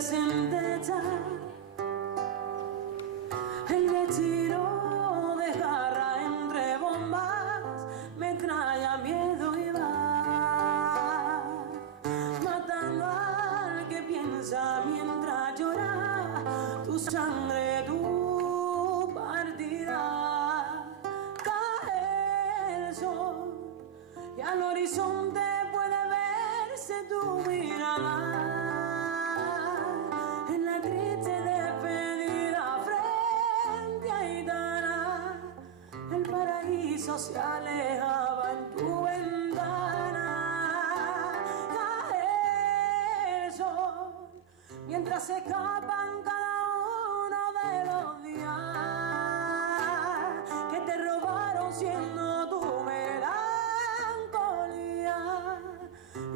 presente ya. El retiro de garra entre bombas me trae a miedo y va matando al que piensa mientras llora tu sangre, tu partida. Cae el sol y al horizonte puede verse tu mirada. En la triste despedida frente a Aitana, el paraíso se alejaba en tu ventana. Cae el sol mientras se escapan cada uno de los días que te robaron siendo tu melancolía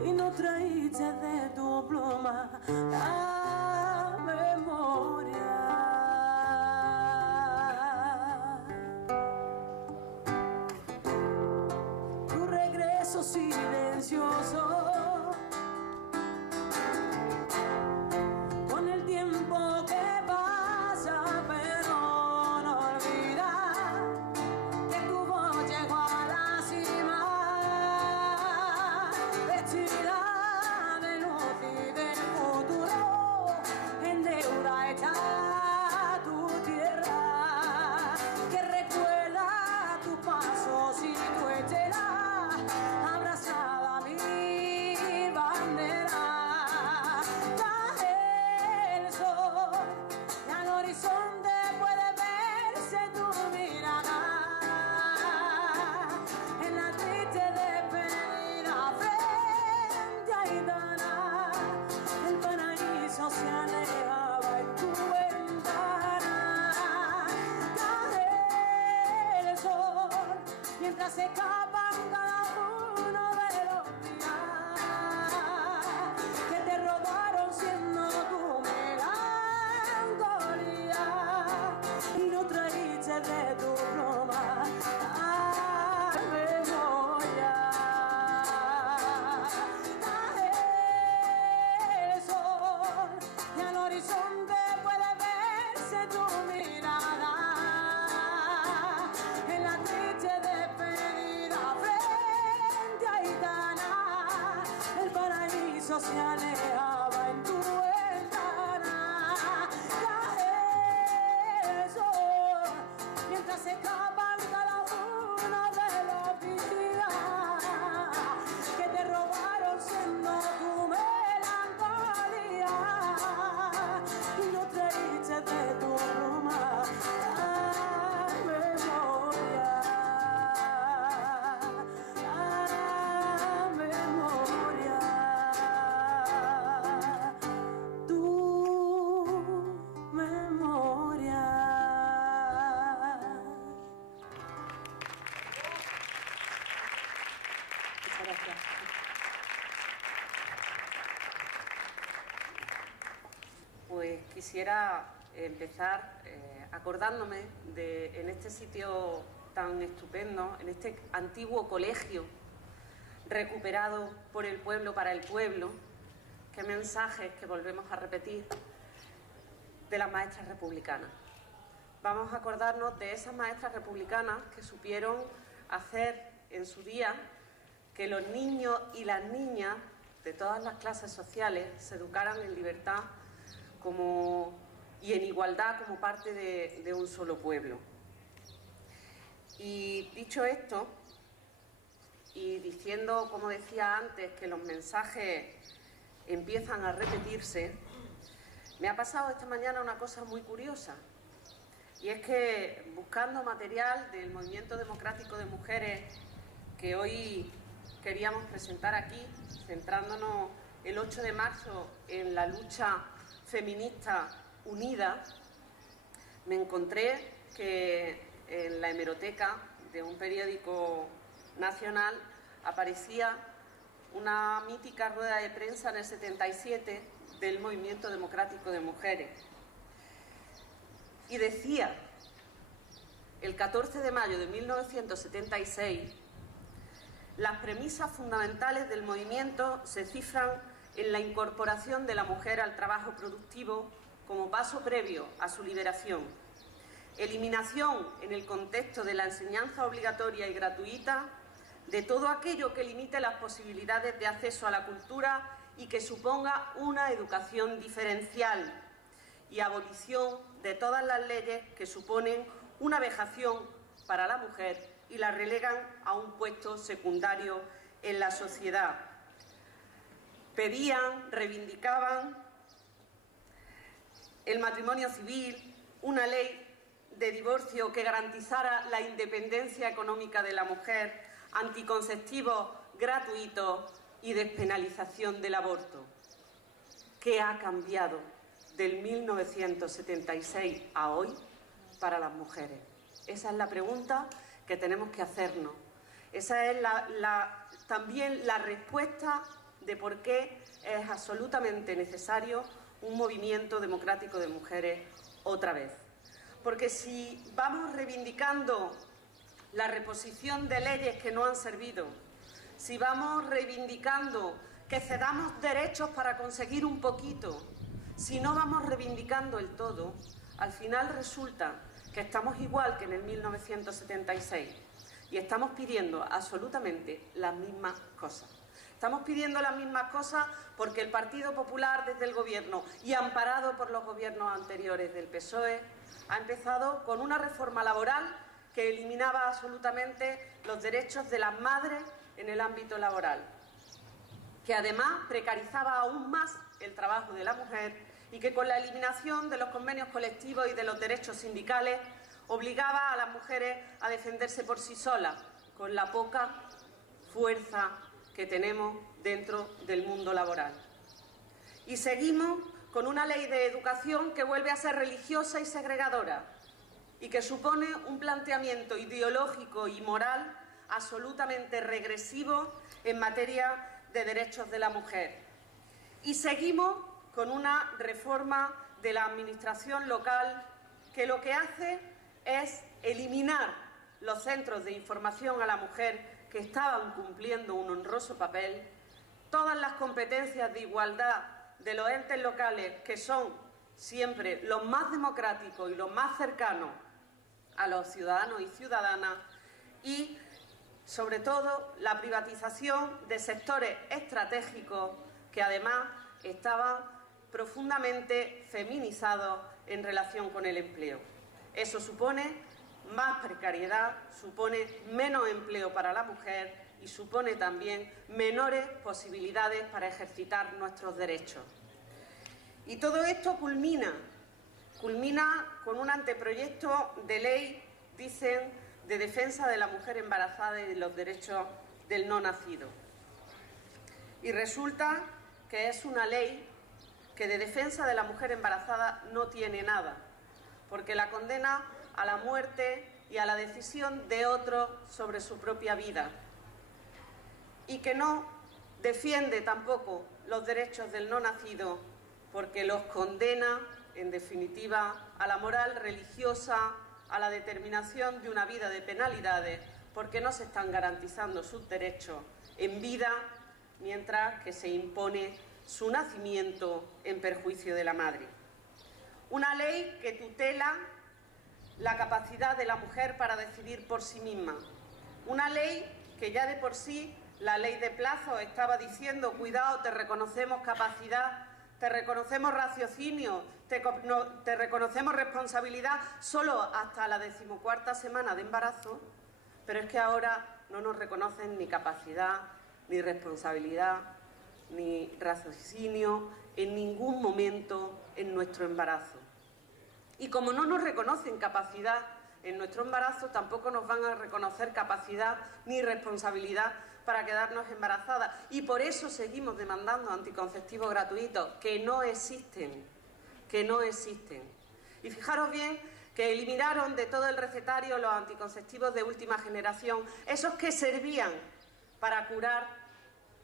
y no traíste de tu pluma la memoria. Tu regreso silencioso con el tiempo que pasa, pero no olvidar que tu voz llegó a la cima, vestida de luz y de futuro, en deuda hecha tu tierra, que recuerda tus pasos y tu estela, abrazada a mi bandera. Cae el sol y al horizonte puede verse tu mirada. En la triste despedida frente a Aitana, el paraíso se alejaba en tu ventana. Cae el sol mientras se escapan cada uno de los días que te robaron siendo tu melancolía y no traíste de tu broma la memoria. Cae el sol y al horizonte puede verse tu mirada. En la triste despedida frente a Aitana, el paraíso se alejaba en tu ventana. Cae el sol mientras se escapan cada uno de los días que te robaron siendo tu melancolía y no traíste de tu pluma la memoria. La memoria. Tu memoria. Muchas gracias. Pues quisiera empezar acordándome de, en este sitio tan estupendo, en este antiguo colegio recuperado por el pueblo para el pueblo, qué mensajes que volvemos a repetir de las maestras republicanas. Vamos a acordarnos de esas maestras republicanas que supieron hacer en su día que los niños y las niñas de todas las clases sociales se educaran en libertad y en igualdad como parte de un solo pueblo. Y dicho esto, y diciendo, como decía antes, que los mensajes empiezan a repetirse, me ha pasado esta mañana una cosa muy curiosa, y es que buscando material del Movimiento Democrático de Mujeres que hoy queríamos presentar aquí, centrándonos el 8 de marzo en la lucha feminista unida, me encontré que en la hemeroteca de un periódico nacional aparecía una mítica rueda de prensa en el 77 del Movimiento Democrático de Mujeres. Y decía, el 14 de mayo de 1976, las premisas fundamentales del movimiento se cifran en la incorporación de la mujer al trabajo productivo como paso previo a su liberación. Eliminación, en el contexto de la enseñanza obligatoria y gratuita, de todo aquello que limite las posibilidades de acceso a la cultura y que suponga una educación diferencial, y abolición de todas las leyes que suponen una vejación para la mujer y la relegan a un puesto secundario en la sociedad. Pedían, reivindicaban el matrimonio civil, una ley de divorcio que garantizara la independencia económica de la mujer, anticonceptivos gratuitos y despenalización del aborto. ¿Qué ha cambiado del 1976 a hoy para las mujeres? Esa es la pregunta que tenemos que hacernos. Esa es también la respuesta de por qué es absolutamente necesario un movimiento democrático de mujeres otra vez. Porque si vamos reivindicando la reposición de leyes que no han servido, si vamos reivindicando que cedamos derechos para conseguir un poquito, si no vamos reivindicando el todo, al final resulta que estamos igual que en el 1976 y estamos pidiendo absolutamente las mismas cosas. Estamos pidiendo las mismas cosas porque el Partido Popular desde el Gobierno y amparado por los gobiernos anteriores del PSOE ha empezado con una reforma laboral que eliminaba absolutamente los derechos de las madres en el ámbito laboral, que además precarizaba aún más el trabajo de la mujer y que con la eliminación de los convenios colectivos y de los derechos sindicales obligaba a las mujeres a defenderse por sí solas, con la poca fuerza que tenemos dentro del mundo laboral. Y seguimos con una ley de educación que vuelve a ser religiosa y segregadora y que supone un planteamiento ideológico y moral absolutamente regresivo en materia de derechos de la mujer. Y seguimos con una reforma de la administración local que lo que hace es eliminar los centros de información a la mujer que estaban cumpliendo un honroso papel, todas las competencias de igualdad de los entes locales, que son siempre los más democráticos y los más cercanos a los ciudadanos y ciudadanas, y sobre todo la privatización de sectores estratégicos que además estaban profundamente feminizados en relación con el empleo. Eso supone más precariedad, supone menos empleo para la mujer y supone también menores posibilidades para ejercitar nuestros derechos. Y todo esto culmina con un anteproyecto de ley, dicen, de defensa de la mujer embarazada y de los derechos del no nacido. Y resulta que es una ley que de defensa de la mujer embarazada no tiene nada, porque la condena a la muerte y a la decisión de otro sobre su propia vida, y que no defiende tampoco los derechos del no nacido, porque los condena, en definitiva, a la moral religiosa, a la determinación de una vida de penalidades, porque no se están garantizando sus derechos en vida, mientras que se impone su nacimiento en perjuicio de la madre. Una ley que tutela la capacidad de la mujer para decidir por sí misma. Una ley que ya de por sí, la ley de plazo estaba diciendo, cuidado, te reconocemos capacidad, te reconocemos raciocinio, te reconocemos responsabilidad solo hasta la 14ª semana de embarazo, pero es que ahora no nos reconocen ni capacidad, ni responsabilidad, ni raciocinio en ningún momento en nuestro embarazo. Y como no nos reconocen capacidad en nuestro embarazo, tampoco nos van a reconocer capacidad ni responsabilidad para quedarnos embarazadas. Y por eso seguimos demandando anticonceptivos gratuitos, que no existen, que no existen. Y fijaros bien que eliminaron de todo el recetario los anticonceptivos de última generación, esos que servían para curar,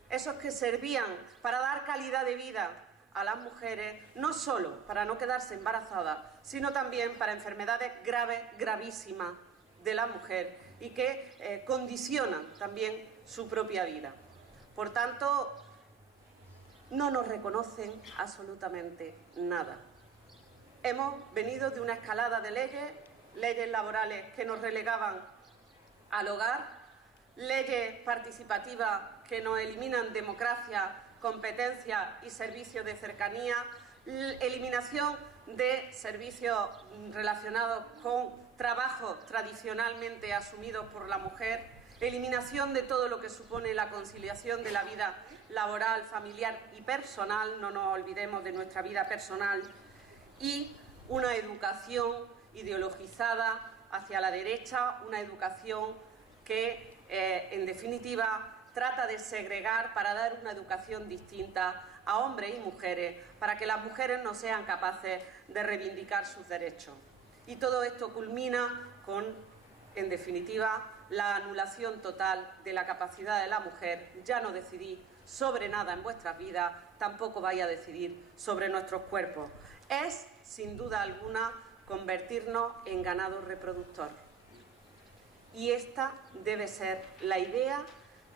esos que servían para dar calidad de vida a las mujeres, no solo para no quedarse embarazadas, sino también para enfermedades graves, gravísimas de la mujer y que condicionan también su propia vida. Por tanto, no nos reconocen absolutamente nada. Hemos venido de una escalada de leyes laborales que nos relegaban al hogar, leyes participativas que nos eliminan democracia, competencia y servicios de cercanía, eliminación de servicios relacionados con trabajos tradicionalmente asumidos por la mujer, eliminación de todo lo que supone la conciliación de la vida laboral, familiar y personal, no nos olvidemos de nuestra vida personal, y una educación ideologizada hacia la derecha, una educación que, en definitiva, trata de segregar para dar una educación distinta a hombres y mujeres, para que las mujeres no sean capaces de reivindicar sus derechos. Y todo esto culmina con, en definitiva, la anulación total de la capacidad de la mujer. Ya no decidís sobre nada en vuestras vidas, tampoco vais a decidir sobre nuestros cuerpos. Es, sin duda alguna, convertirnos en ganado reproductor. Y esta debe ser la idea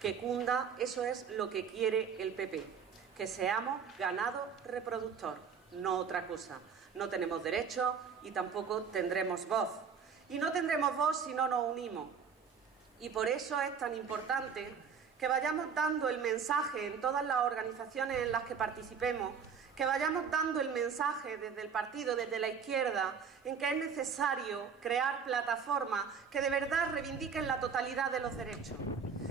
que cunda, eso es lo que quiere el PP, que seamos ganado reproductor, no otra cosa. No tenemos derechos y tampoco tendremos voz. Y no tendremos voz si no nos unimos. Y por eso es tan importante que vayamos dando el mensaje en todas las organizaciones en las que participemos, que vayamos dando el mensaje desde el partido, desde la izquierda, en que es necesario crear plataformas que de verdad reivindiquen la totalidad de los derechos,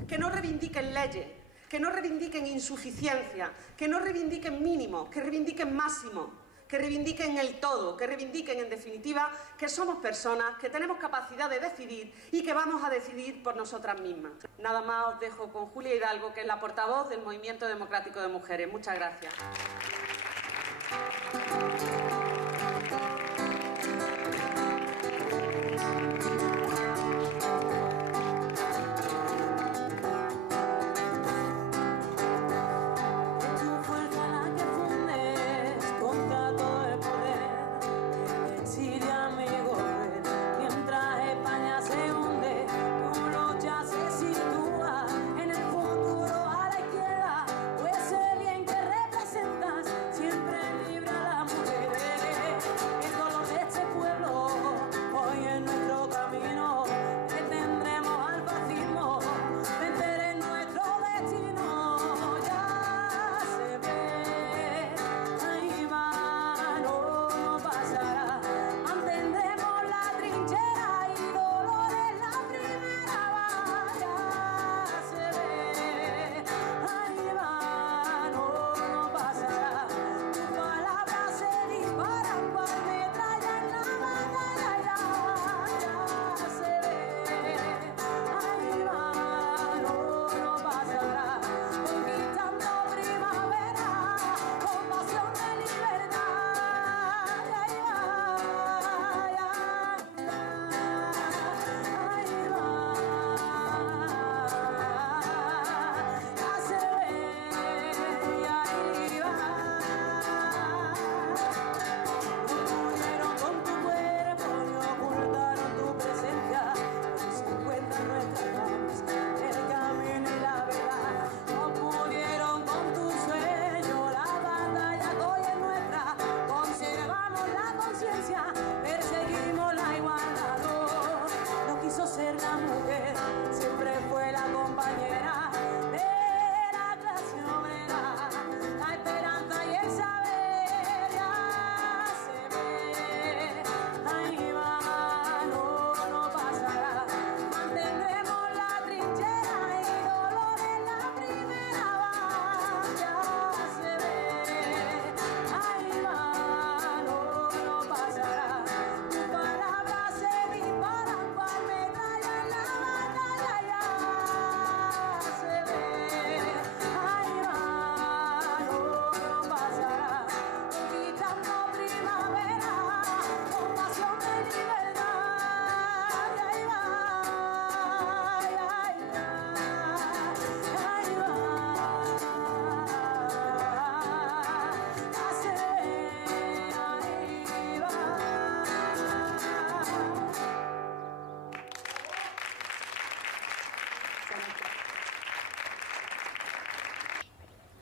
que no reivindiquen leyes, que no reivindiquen insuficiencia, que no reivindiquen mínimos, que reivindiquen máximos, que reivindiquen el todo, que reivindiquen, en definitiva, que somos personas, que tenemos capacidad de decidir y que vamos a decidir por nosotras mismas. Nada más os dejo con Julia Hidalgo, que es la portavoz del Movimiento Democrático de Mujeres. Muchas gracias.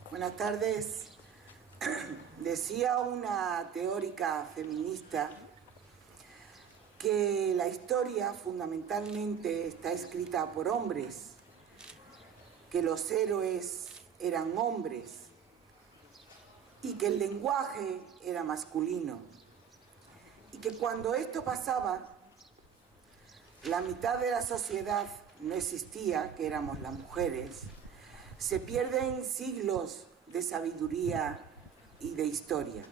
Buenas tardes Decía una teórica feminista que la historia fundamentalmente está escrita por hombres, que los héroes eran hombres y que el lenguaje era masculino. Y que cuando esto pasaba, la mitad de la sociedad no existía, que éramos las mujeres. Se pierden siglos de sabiduría y de historia.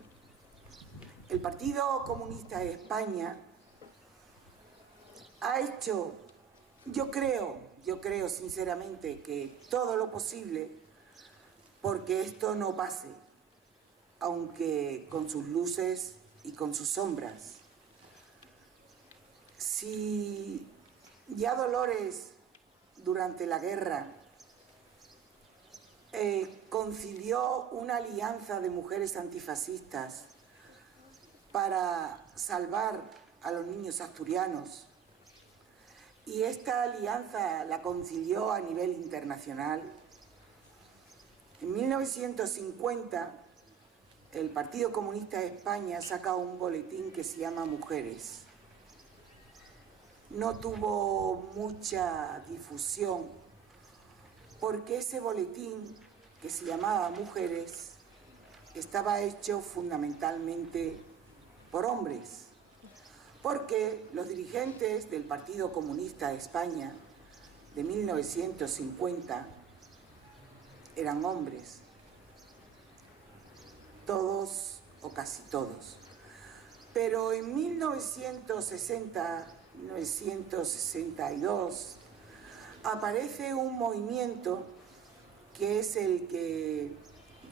El Partido Comunista de España ha hecho, yo creo sinceramente que todo lo posible porque esto no pase, aunque con sus luces y con sus sombras. Si ya Dolores durante la guerra concilió una alianza de mujeres antifascistas para salvar a los niños asturianos, y esta alianza la concilió a nivel internacional, en 1950 el Partido Comunista de España saca un boletín que se llama Mujeres. No tuvo mucha difusión porque ese boletín, que se llamaba Mujeres, estaba hecho fundamentalmente por hombres, porque los dirigentes del Partido Comunista de España de 1950 eran hombres, todos o casi todos. Pero en 1962 aparece un movimiento que es el que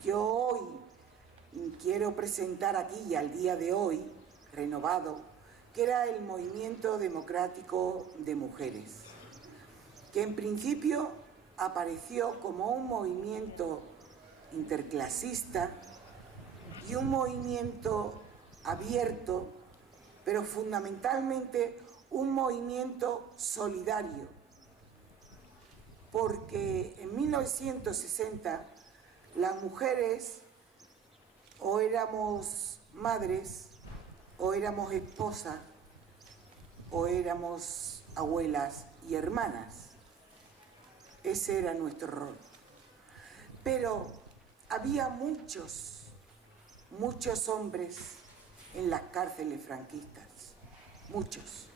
yo hoy quiero presentar aquí y al día de hoy, renovado, que era el Movimiento Democrático de Mujeres, que en principio apareció como un movimiento interclasista y un movimiento abierto, pero fundamentalmente un movimiento solidario, porque en 1960 las mujeres o éramos madres, o éramos esposas, o éramos abuelas y hermanas. Ese era nuestro rol. Pero había muchos hombres en las cárceles franquistas, muchos.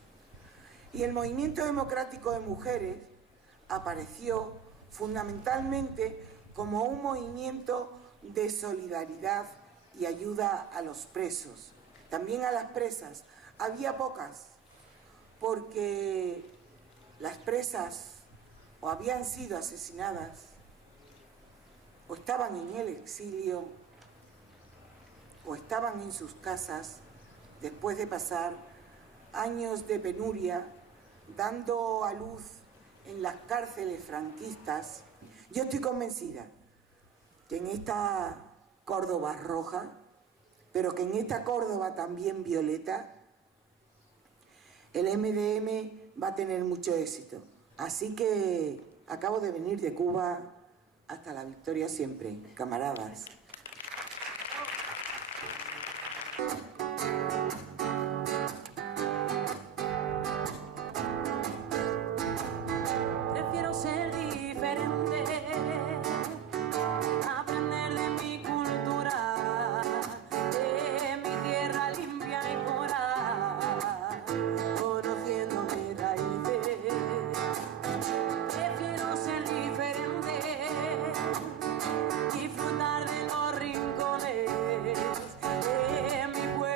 Y el Movimiento Democrático de Mujeres apareció fundamentalmente como un movimiento de solidaridad y ayuda a los presos, también a las presas. Había pocas, porque las presas o habían sido asesinadas, o estaban en el exilio, o estaban en sus casas después de pasar años de penuria, dando a luz en las cárceles franquistas. Yo estoy convencida que en esta Córdoba roja, pero que en esta Córdoba también violeta, el MDM va a tener mucho éxito. Así que acabo de venir de Cuba, hasta la victoria siempre, camaradas. Prefiero ser diferente, aprender de mi cultura, de mi tierra limpia y pura, conociendo mis raíces. Prefiero ser diferente, disfrutar de los rincones de mi pueblo.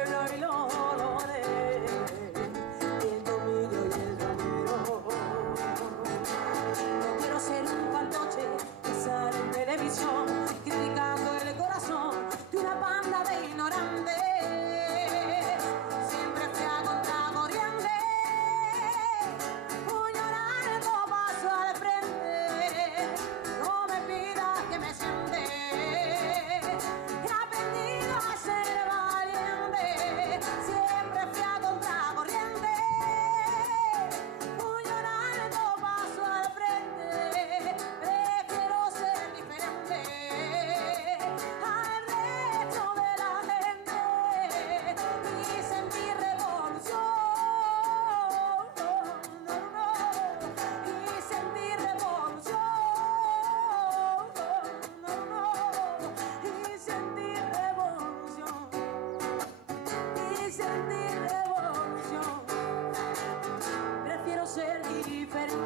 diferente.